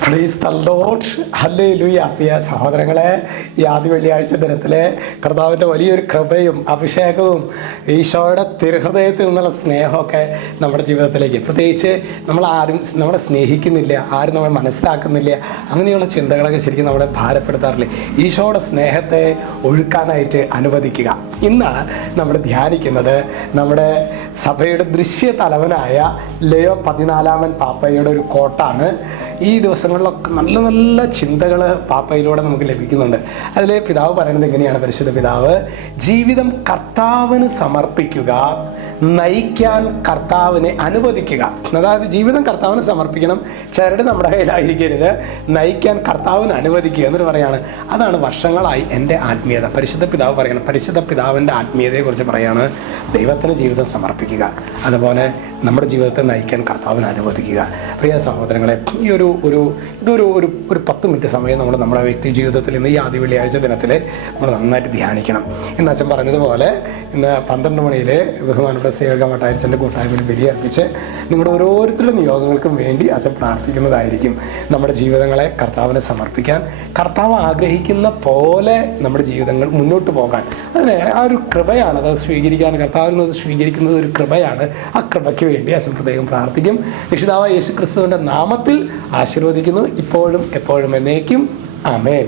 Praise the Lord. Hallelujah. പ്രിയ സഹോദരങ്ങളെ, ഈ ആദ്യ വെള്ളിയാഴ്ച ദിനത്തിലെ കർത്താവിൻ്റെ വലിയൊരു കൃപയും അഭിഷേകവും ഈശോയുടെ തിരുഹൃദയത്തിൽ നിന്നുള്ള സ്നേഹമൊക്കെ നമ്മുടെ ജീവിതത്തിലേക്ക്, പ്രത്യേകിച്ച് നമ്മളെ സ്നേഹിക്കുന്നില്ല, ആരും നമ്മളെ മനസ്സിലാക്കുന്നില്ല, അങ്ങനെയുള്ള ചിന്തകളൊക്കെ ശരിക്കും നമ്മളെ ഭാരപ്പെടുത്താറില്ലേ. ഈശോയുടെ സ്നേഹത്തെ ഒഴുക്കാനായിട്ട് അനുവദിക്കുക. ഇന്ന് നമ്മൾ ധ്യാനിക്കുന്നത് നമ്മുടെ സഭയുടെ ദൃശ്യ തലവനായ ലയോ 14 പാപ്പയുടെ ഒരു കോട്ടാണ്. ഈ ദിവസങ്ങളിലൊക്കെ നല്ല നല്ല ചിന്തകൾ പാപ്പയിലൂടെ നമുക്ക് ലഭിക്കുന്നുണ്ട്. അതിൽ പിതാവ് പറയുന്നത് എങ്ങനെയാണ്? പരിശുദ്ധ പിതാവ്, ജീവിതം കർത്താവിന് സമർപ്പിക്കുക, നയിക്കാൻ കർത്താവിനെ അനുവദിക്കുക. അതായത് ജീവിതം കർത്താവിന് സമർപ്പിക്കണം, ചരട് നമ്മുടെ കയ്യിലായിരിക്കരുത്, നയിക്കാൻ കർത്താവിന് അനുവദിക്കുക എന്നൊരു പറയാണ്. അതാണ് വർഷങ്ങളായി എൻ്റെ ആത്മീയത. പരിശുദ്ധ പിതാവ് പറയണം, പരിശുദ്ധ പിതാവിൻ്റെ ആത്മീയതയെക്കുറിച്ച് പറയാണ്, ദൈവത്തിന് ജീവിതം സമർപ്പിക്കുക, അതുപോലെ നമ്മുടെ ജീവിതത്തെ നയിക്കാൻ കർത്താവിന് അനുവദിക്കുക. പ്രിയ സഹോദരങ്ങളെ, ഇതൊരു 10 മിനിറ്റ് സമയം നമ്മുടെ വ്യക്തി ജീവിതത്തിൽ ഇന്ന് ഈ ആദ്യ വെള്ളിയാഴ്ച ദിനത്തിൽ നമ്മൾ നന്നായിട്ട് ധ്യാനിക്കണം. ഇന്ന് അച്ഛൻ പറഞ്ഞതുപോലെ ഇന്ന് 12 മണിയിൽ ബഹുമാനപ്പെട്ട സേവക മഠായച്ചൻ്റെ കൂട്ടായ്മയിൽ ബലിയർപ്പിച്ച് നിങ്ങളുടെ ഓരോരുത്തരുടെ നിയോഗങ്ങൾക്കും വേണ്ടി അച്ഛൻ പ്രാർത്ഥിക്കുന്നതായിരിക്കും. നമ്മുടെ ജീവിതങ്ങളെ കർത്താവിനെ സമർപ്പിക്കാൻ, കർത്താവ് ആഗ്രഹിക്കുന്ന പോലെ നമ്മുടെ ജീവിതങ്ങൾ മുന്നോട്ട് പോകാൻ, അതിന് ആ ഒരു കൃപയാണ്, അത് സ്വീകരിക്കാൻ, കർത്താവിൽ നിന്ന് സ്വീകരിക്കുന്നത് ഒരു കൃപയാണ്. ആ കൃപയ്ക്ക് വേണ്ടി അച്ഛൻ പ്രത്യേകം പ്രാർത്ഥിക്കും. രക്ഷിതാവായ യേശു ക്രിസ്തുവിൻ്റെ നാമത്തിൽ ആശീർവദിക്കുന്നു, ഇപ്പോഴും എപ്പോഴും എന്നേക്കും. ആമേൻ.